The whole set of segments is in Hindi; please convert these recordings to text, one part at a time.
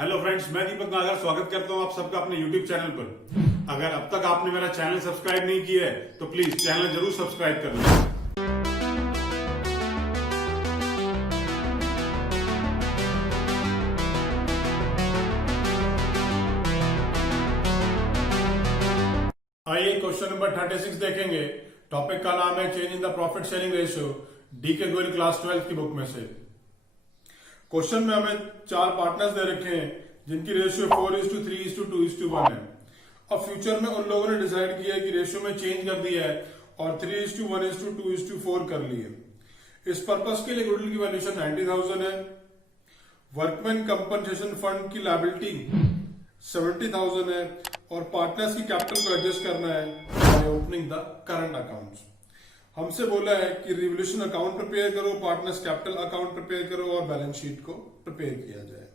हेलो फ्रेंड्स, मैं दीपक नागर स्वागत करता हूं आप सबका अपने यूट्यूब चैनल पर। अगर अब तक आपने मेरा चैनल सब्सक्राइब नहीं किया है तो प्लीज चैनल जरूर सब्सक्राइब कर लें। आइए क्वेश्चन नंबर 36 देखेंगे। टॉपिक का नाम है change in the profit sharing ratio, DK Goyal class 12 की बुक में से। क्वेश्चन में हमें 4 पार्टनर्स दे रखे हैं जिनकी रेशियो 4:3:2:1 है। अब फ्यूचर में उन लोगों ने डिसाइड किया है कि रेशियो में चेंज कर दिया है और 3:1:2:4 कर ली है। इस पर्पस के लिए गुडविल की वैल्यूएशन 90,000 है। वर्कमैन कंपनसेशन फंड की लायबिलिटी 70,000 है और पार्टनर्स की कैपिटल को एडजस्ट करना है by opening the current accounts. हमसे बोला है कि रिवोल्यूशन अकाउंट प्रिपेयर करो, पार्टनर्स कैपिटल अकाउंट प्रिपेयर करो और बैलेंस शीट को प्रिपेयर किया जाए।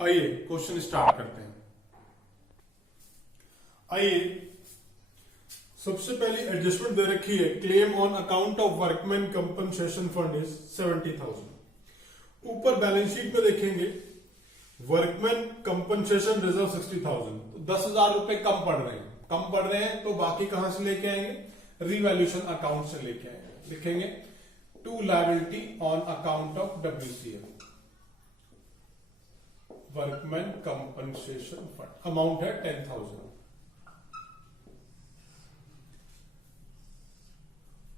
आइए क्वेश्चन स्टार्ट करते हैं। आइए सबसे पहली एडजस्टमेंट दे रखी है, claim on account of workman compensation fund is 70,000। ऊपर बैलेंस शीट में देखेंगे वर्कमैन कंपनसेशन रिजर्व 60,000, तो 10,000 रुपए कम पड़ रहे हैं तो बाकी कहां से लेके आएंगे? रिवैल्यूएशन अकाउंट से लेके आएंगे। लिखेंगे to liability on account of WCF, workman compensation fund, amount है 10,000।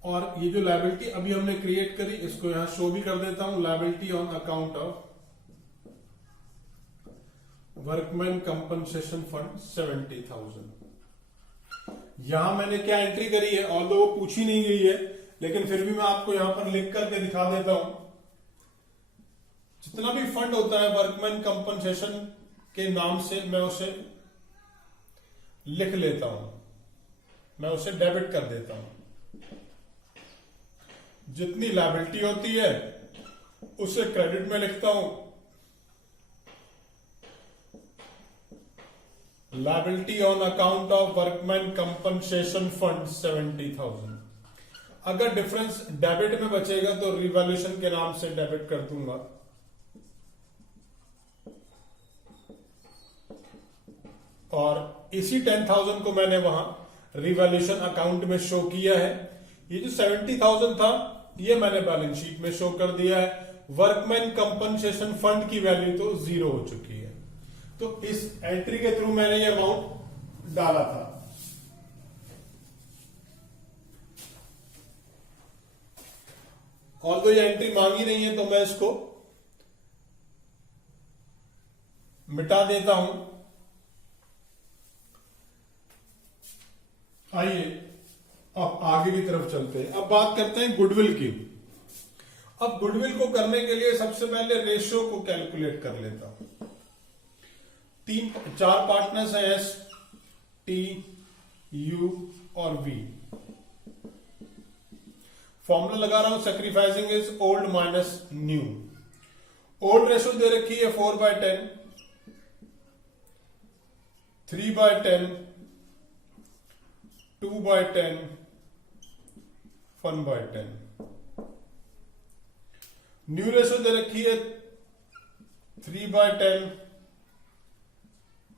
और ये जो लायबिलिटी अभी हमने क्रिएट करी इसको यहां शो भी कर देता हूं, liability on account of workman compensation fund 70,000। यहां मैंने क्या एंट्री करी है, ऑल्दो वो पूछी नहीं गई है लेकिन फिर भी मैं आपको यहां पर लिख करके दिखा देता हूं। जितना भी फंड होता है वर्कमैन कंपनसेशन के नाम से मैं उसे लिख लेता हूं, मैं उसे डेबिट कर देता हूं। जितनी लायबिलिटी होती है उसे क्रेडिट में लिखता हूं, liability on account of workman compensation fund 70,000। अगर डिफरेंस डेबिट में बचेगा तो रिवैल्यूएशन के नाम से डेबिट कर दूंगा। और इसी 10,000 को मैंने वहां रिवैल्यूएशन अकाउंट में शो किया है। ये जो 70,000 था ये मैंने बैलेंस शीट में शो कर दिया है। वर्कमैन कंपनसेशन फंड की वैल्यू तो 0 हो चुकी है, तो इस एंट्री के थ्रू मैंने ये अमाउंट डाला था। और तो ये एंट्री मांगी नहीं है तो मैं इसको मिटा देता हूं। आइए अब आगे की तरफ चलते हैं। अब बात करते हैं गुडविल की। अब गुडविल को करने के लिए सबसे पहले रेशियो को कैलकुलेट कर लेता हूं। 4 पार्टनर्स हैं, S, T, U और V। फॉर्मूला लगा रहा हूं, sacrificing is old minus new. Old ratio दे रखी है 4/10, 3/10, 2/10, 1/10। न्यू रेशियो दे रखी है 3/10,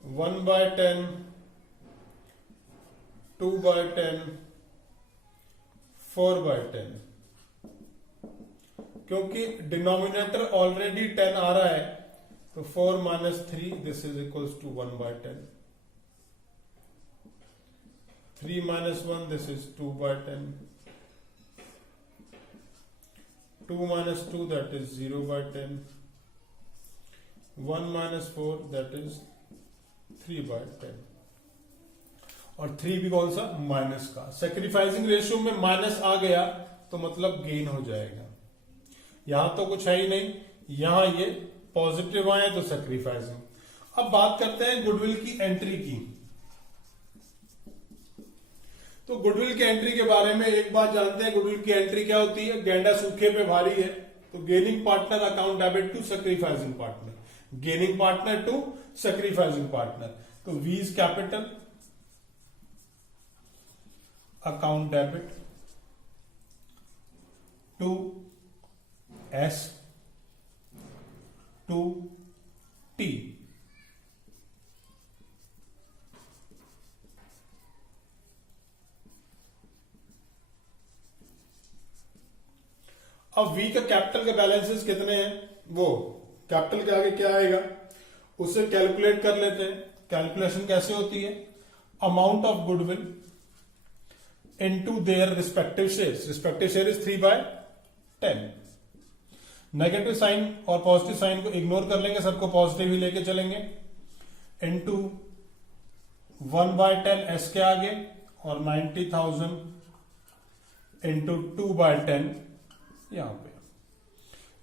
1/10, 2/10, 4/10। क्योंकि डिनोमिनेटर ऑलरेडी 10 आ रहा है तो 4 - 3 this is equals to 1/10, 3 - 1 this is 2/10, 2 - 2 that is 0/10, 1 - 4 that is 3/10। और 3 भी कौन सा? माइनस का। सैक्रिफाइसिंग रेशियो में माइनस आ गया तो मतलब गेन हो जाएगा। यहां तो कुछ है ही नहीं, यहां ये पॉजिटिव आए तो सैक्रिफाइसिंग। अब बात करते हैं गुडविल की एंट्री की। तो गुडविल की एंट्री के बारे में एक बात जानते हैं, गुडविल की एंट्री क्या होती है? गेंडा सूखे पे भारी है तो gaining partner account debit to sacrificing partner, gaining partner to sacrificing partner. तो V is capital, account debit to S to T अब वी का कैपिटल का बैलेंसेस कितने हैं, वो कैपिटल के आगे क्या आएगा उसे कैलकुलेट कर लेते हैं। कैलकुलेशन कैसे होती है, amount of goodwill into their respective shares, respective share is 3/10। Negative sign और पॉजिटिव साइन को इग्नोर कर लेंगे, सबको पॉजिटिव ही लेके चलेंगे, इनटू 1/10 एस के आगे और 90,000 इंटू 2/10 यहां पे।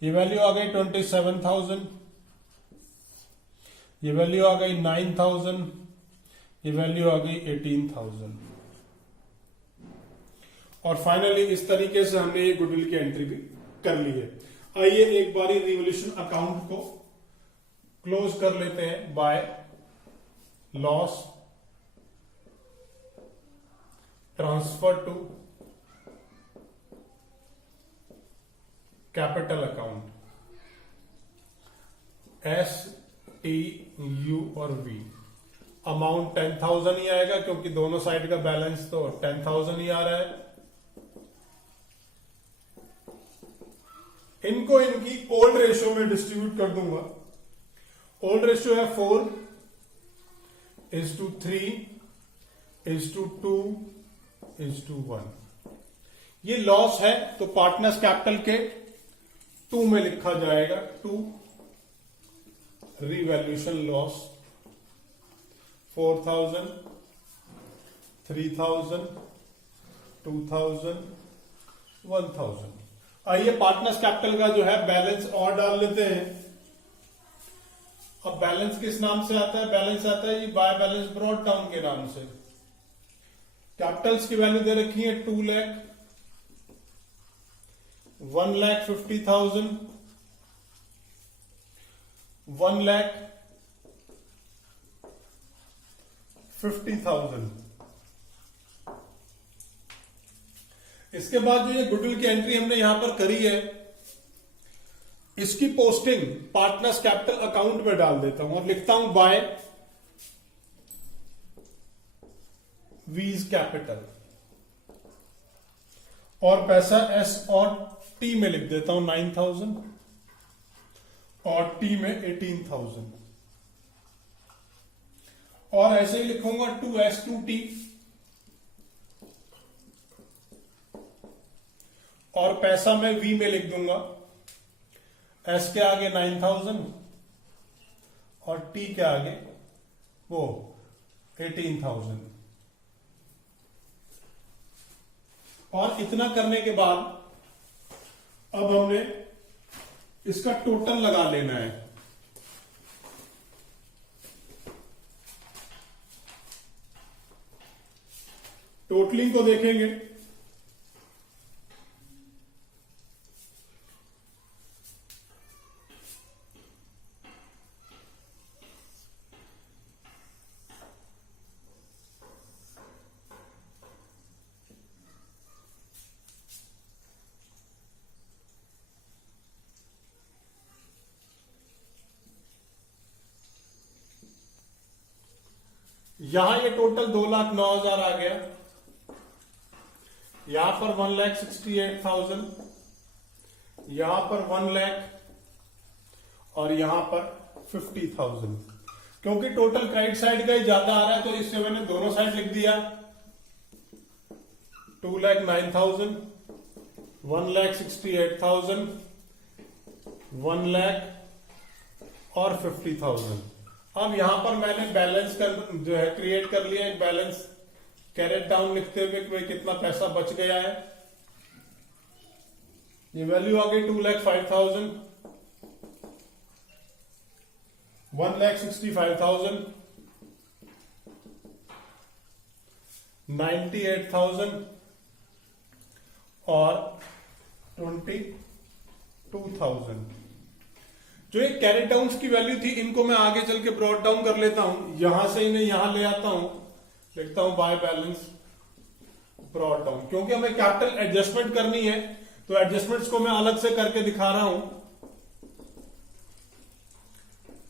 ये वैल्यू आ गई 27,000, ये वैल्यू आ गई 9,000, ये वैल्यू आ गई 18,000। और फाइनली इस तरीके से हमने ये गुडविल की एंट्री भी कर ली है। आइए एक बारी रिवोल्यूशन अकाउंट को क्लोज कर लेते हैं by loss transfer to capital account, S T U और वी। अमाउंट 10,000 ही आएगा क्योंकि दोनों साइड का बैलेंस तो 10,000 ही आ रहा है। इनको इनकी ओल्ड रेशियो में डिस्ट्रीब्यूट कर दूंगा। ओल्ड रेशियो है 4:3:2:1। ये लॉस है तो पार्टनर्स कैपिटल के 2 में लिखा जाएगा, 2 रिवैल्यूएशन लॉस 4,000, 3,000, 2,000, 1,000। आइए पार्टनर्स कैपिटल का जो है बैलेंस और डाल लेते हैं। अब बैलेंस किस नाम से आता है, बैलेंस आता है ये बाय बैलेंस ब्रॉट डाउन के नाम से। कैपिटल्स की वैल्यू दे रखी है 2 लाख, 1,50,000, 1,50,000। इसके बाद जो ये गुडविल की एंट्री हमने यहां पर करी है, इसकी पोस्टिंग पार्टनर्स कैपिटल अकाउंट में डाल देता हूं और लिखता हूं बाय वीज कैपिटल, और पैसा एस और टी में लिख देता हूं 9,000 और टी में 18,000, और ऐसे ही लिखूंगा 2S2T और पैसा मैं वी में लिख दूंगा, एस के आगे 9,000 और टी के आगे वो 18,000। और इतना करने के बाद अब हमने इसका टोटल लगा लेना है। टोटलिंग को देखेंगे, यहां ये टोटल 2,09,000 आ गया, यहां पर 1,68,000, यहां पर 1 लाख और यहां पर 50,000। क्योंकि टोटल क्रेडिट साइड का ही ज्यादा आ रहा है तो इससे मैंने दोनों साइड लिख दिया, 2,09,000, 1,68,000, 1 लाख और 50,000। अब यहां पर मैंने बैलेंस जो है क्रिएट कर लिया, एक बैलेंस कैरेट डाउन लिखते हुए कि भाई कितना पैसा बच गया है। ये वैल्यू आ गई 2,05,000, 1,65,000, 98,000 और 22,000। जो ये कैरेट डाउन की वैल्यू थी इनको मैं आगे चल के ब्रॉट डाउन कर लेता हूं, यहां से इन्हें यहां ले आता हूं, लिखता हूं बाय बैलेंस ब्रॉट डाउन। क्योंकि हमें कैपिटल एडजस्टमेंट करनी है तो एडजस्टमेंट्स को मैं अलग से करके दिखा रहा हूं।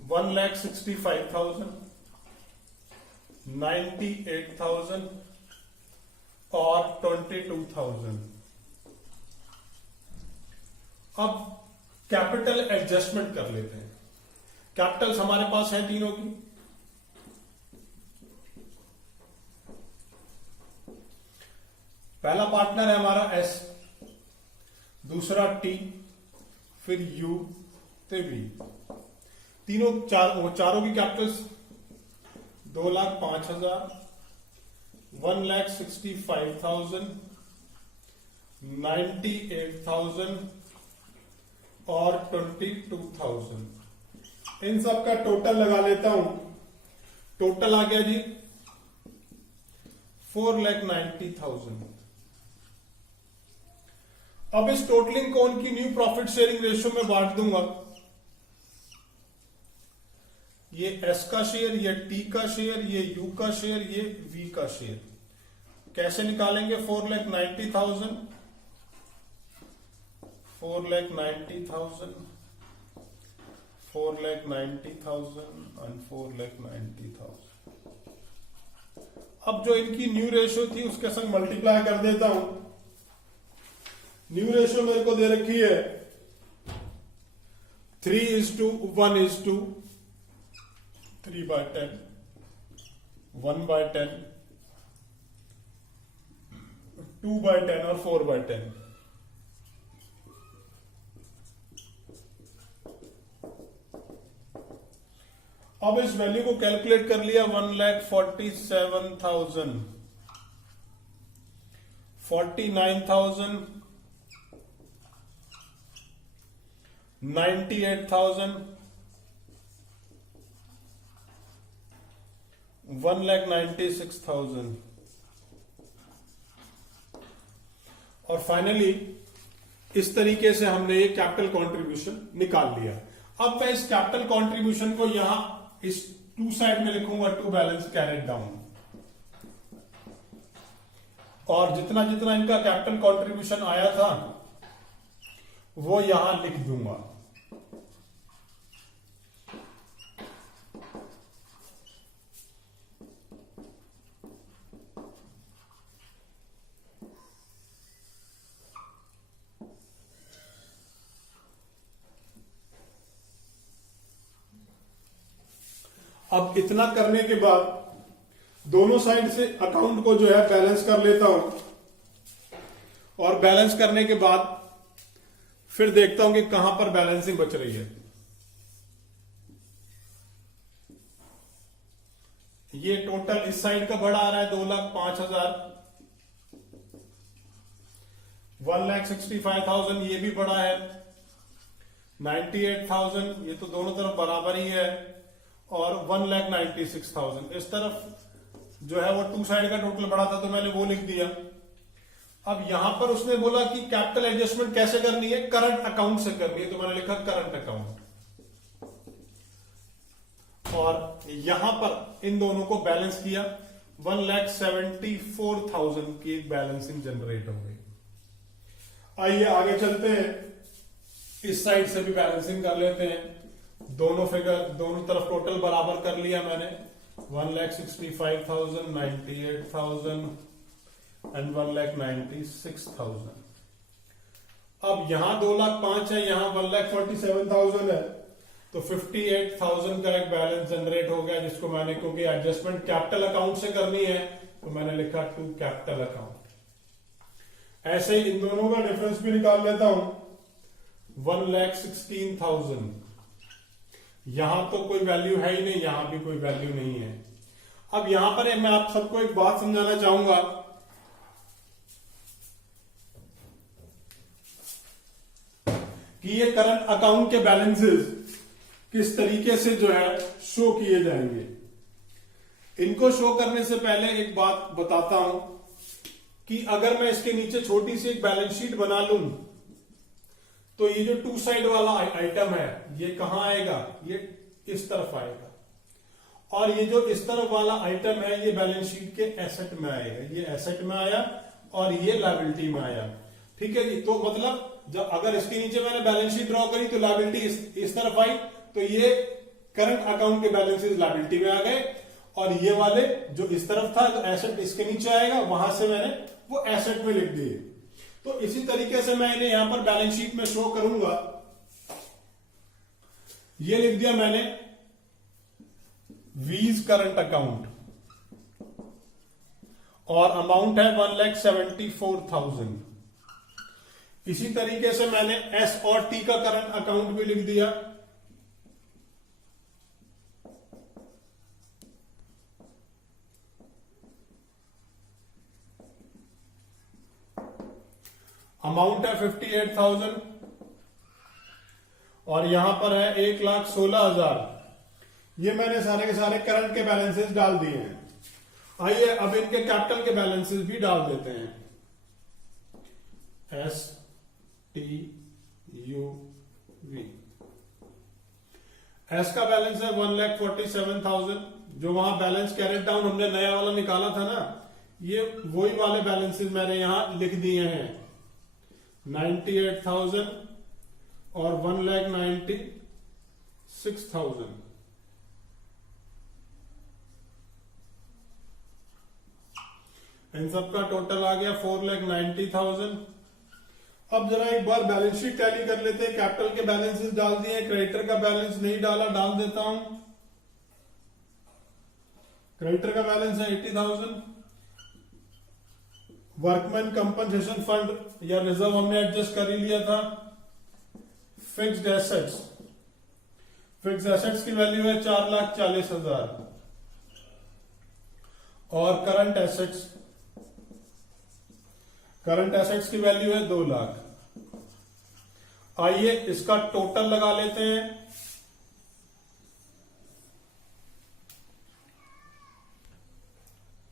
1,65,000, 98,000 और 22,000। अब कैपिटल एडजस्टमेंट कर लेते हैं। कैपिटल्स हमारे पास है तीनों की। पहला पार्टनर है हमारा एस, दूसरा टी, फिर यू, फिर वी। चारों की कैपिटल्स 2,05,000, 1,65,000, 98,000 और 22,000। इन सब का टोटल लगा लेता हूं। टोटल आ गया जी 4,90,000। अब इस टोटलिंग को उनकी न्यू प्रॉफिट शेयरिंग रेशियो में बांट दूंगा। ये एस का शेयर, ये टी का शेयर, ये यू का शेयर, ये वी का शेयर। कैसे निकालेंगे? 4,90,000, 4,90,000, 4,90,000 एंड 4,90,000। अब जो इनकी न्यू रेशियो थी उसके संग मल्टीप्लाई कर देता हूं। न्यू रेशियो मेरे को दे रखी है 3:1:3/10, 1/10, 2/10 और 4/10। अब इस वैल्यू को कैलकुलेट कर लिया 1,47,000, 49,000, 98,000, 1,96,000 और फाइनली इस तरीके से हमने ये कैपिटल कंट्रीब्यूशन निकाल लिया। अब मैं इस कैपिटल कंट्रीब्यूशन को यहां इस टू साइड में लिखूंगा, टू बैलेंस कैरिड डाउन, और जितना जितना इनका कैपिटल कंट्रीब्यूशन आया था वो यहां लिख दूंगा। अब इतना करने के बाद दोनों साइड से अकाउंट को जो है बैलेंस कर लेता हूं, और बैलेंस करने के बाद फिर देखता हूं कि कहां पर बैलेंसिंग बच रही है। ये टोटल इस साइड का बड़ा आ रहा है 2,05,000, 1,65,000 ये भी बड़ा है, 98,000 ये तो दोनों तरफ बराबर ही है, और 1,96,000 इस तरफ जो है वो टू साइड का टोटल बड़ा था तो मैंने वो लिख दिया। अब यहां पर उसने बोला कि कैपिटल एडजस्टमेंट कैसे करनी है, करंट अकाउंट से करनी है, तो मैंने लिखा करंट अकाउंट, और यहां पर इन दोनों को बैलेंस किया, 1,74,000 की एक बैलेंसिंग जनरेट हो गई। आइए आगे चलते हैं, इस साइड से भी बैलेंसिंग कर लेते हैं। दोनों फिगर दोनों तरफ टोटल बराबर कर लिया मैंने, 1,65,000, 98,000 एंड 1,96,000। अब यहां 2,05,000 है, यहां 1,47,000 है, तो 58,000 का एक बैलेंस जनरेट हो गया, जिसको मैंने, क्योंकि एडजस्टमेंट कैपिटल अकाउंट से करनी है तो मैंने लिखा टू कैपिटल अकाउंट। ऐसे ही इन दोनों का डिफरेंस भी निकाल लेता हूं, 1,16,000, यहां तो कोई वैल्यू है ही नहीं, यहां भी कोई वैल्यू नहीं है। अब यहां पर मैं आप सबको एक बात समझाना चाहूंगा कि ये करंट अकाउंट के बैलेंसेस किस तरीके से जो है शो किए जाएंगे। इनको शो करने से पहले एक बात बताता हूं कि अगर मैं इसके नीचे छोटी सी एक बैलेंस शीट बना लूं तो ये जो टू साइड वाला आइटम है ये कहां आएगा, ये इस तरफ आएगा, और ये जो इस तरफ वाला आइटम है ये बैलेंस शीट के एसेट में आएगा। ये एसेट में आया और ये लायबिलिटी में आया, ठीक है जी। तो मतलब जब अगर इसके नीचे मैंने बैलेंस शीट ड्रॉ करी तो लायबिलिटी इस तरफ आई, तो ये करंट अकाउंट के बैलेंसेस लायबिलिटी में आ गए, और ये वाले जो इस तरफ था तो एसेट इसके नीचे आएगा, वहां से मैंने वो एसेट में लिख दिए। तो इसी तरीके से मैं इन्हें यहां पर बैलेंस शीट में शो करूंगा। ये लिख दिया मैंने वीज करंट अकाउंट और अमाउंट है 1,74,000। इसी तरीके से मैंने एस और टी का करंट अकाउंट भी लिख दिया। अमाउंट है 58,000 और यहां पर है 1,16,000। ये मैंने सारे के सारे करंट के बैलेंसेस डाल दिए हैं। आइए अब इनके कैपिटल के बैलेंसेस भी डाल देते हैं। S T U V. एस का बैलेंस है 1,47,000। जो वहां बैलेंस कैरेट डाउन हमने नया वाला निकाला था ना, ये वही वाले बैलेंसेस मैंने यहां लिख दिए हैं। 98,000 और 1,96,000। इन सबका टोटल आ गया 4,90,000। अब जरा एक बार बैलेंस शीट टैली कर लेते हैं। कैपिटल के बैलेंसेस डाल दिए, क्रेडिटर का बैलेंस नहीं डाला, डाल देता हूं। क्रेडिटर का बैलेंस है 80,000। वर्कमैन कंपनसेशन फंड या रिजर्व हमने एडजस्ट कर ही लिया था। फिक्स्ड एसेट्स, फिक्स्ड एसेट्स की वैल्यू है 4,40,000 और करंट एसेट्स, करंट एसेट्स की वैल्यू है 2 लाख। आइए इसका टोटल लगा लेते हैं।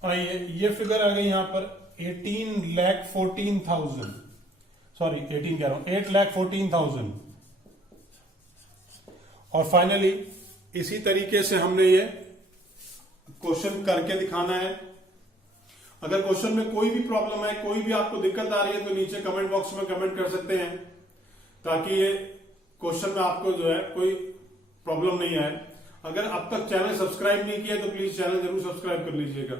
आइए ये फिगर आ गई यहां पर 18,14,000, सॉरी 18 कह रहा हूं, 8,14,000। और फाइनली इसी तरीके से हमने ये क्वेश्चन करके दिखाना है। अगर क्वेश्चन में कोई भी प्रॉब्लम है, कोई भी आपको दिक्कत आ रही है, तो नीचे कमेंट बॉक्स में कमेंट कर सकते हैं, ताकि ये क्वेश्चन में आपको जो है कोई प्रॉब्लम नहीं आए। अगर अब तक चैनल सब्सक्राइब नहीं किया तो प्लीज चैनल जरूर सब्सक्राइब कर लीजिएगा।